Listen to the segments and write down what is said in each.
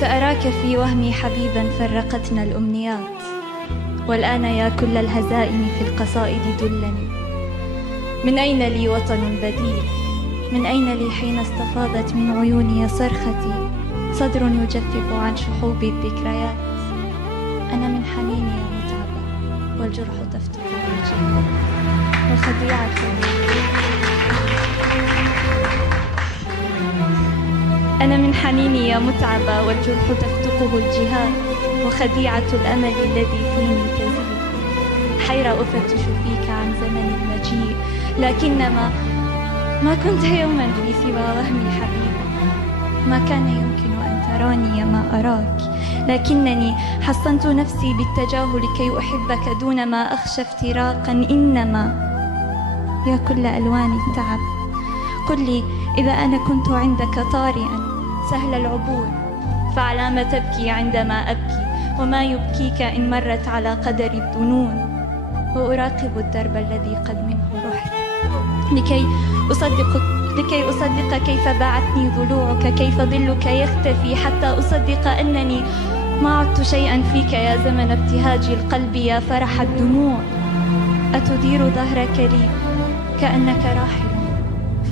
سأراك في وهمي حبيبا فرقتنا الأمنيات، والآن يا كل الهزائم في القصائد دلني. من أين لي وطن بديل؟ من أين لي حين استفاضت من عيوني صرختي صدر يجفف عن شحوب الذكريات؟ أنا من حنيني يا متعبة والجرح تفتق الجهة وخديعة. أنا من حنيني يا متعبة والجرح تفتقه الجهات وخديعة الأمل الذي فيني تزيد. حيرة أفتش فيك عن زمن المجيء، لكنما ما كنت يوما في سوى وهمي حبيبا. ما كان يمكن أن تراني ما أراك، لكنني حصنت نفسي بالتجاهل كي أحبك دون ما أخشى افتراقا. إنما يا كل ألوان التعب، قل لي إذا أنا كنت عندك طارئا سهل العبور، فعلى ما تبكي عندما أبكي؟ وما يبكيك إن مرت على قدر الظنون؟ وأراقب الدرب الذي قد منه رحت لكي أصدق كيف باعتني ضلوعك، كيف ظلك يختفي، حتى أصدق أنني ما عدت شيئا فيك يا زمن ابتهاج القلب، يا فرح الدموع. أتدير ظهرك لي كأنك راحل،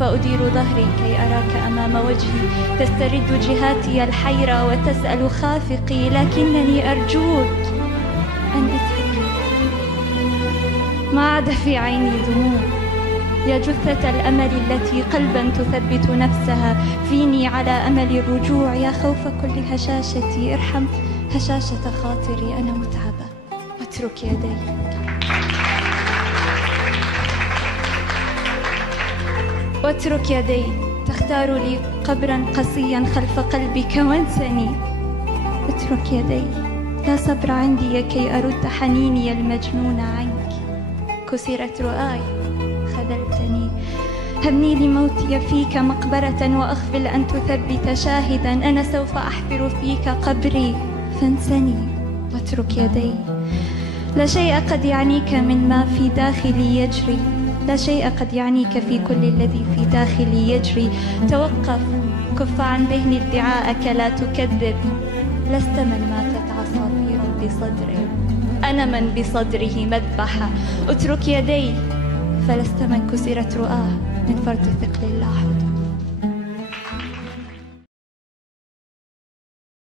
فأدير ظهري كي أراك أمام وجهي. تسترد جهاتي الحيرة وتسأل خافقي، لكنني أرجوك أن تضحكي. ما عاد في عيني دموع يا جثة الأمل التي قلبا تثبت نفسها فيني على أمل الرجوع. يا خوف كل هشاشتي ارحم هشاشة خاطري، أنا متعبة واترك يدي. واترك يدي تختار لي قبرا قسيا خلف قلبك وانسني. اترك يدي، لا صبر عندي كي أرد حنيني المجنون عنك. كسرت رؤاي خذلتني، هبني لموتي فيك مقبرة وأخفل أن تثبت شاهدا. أنا سوف أحفر فيك قبري فانسني واترك يدي. لا شيء قد يعنيك من ما في داخلي يجري، لا شيء قد يعنيك في كل الذي في داخلي يجري. توقف، كف عن ذهني ادعاءك، لا تكذب. لست من ماتت عصافير بصدره، أنا من بصدره مذبحة. اترك يدي، فلست من كسرت رؤاه من فرط ثقل لا حدود.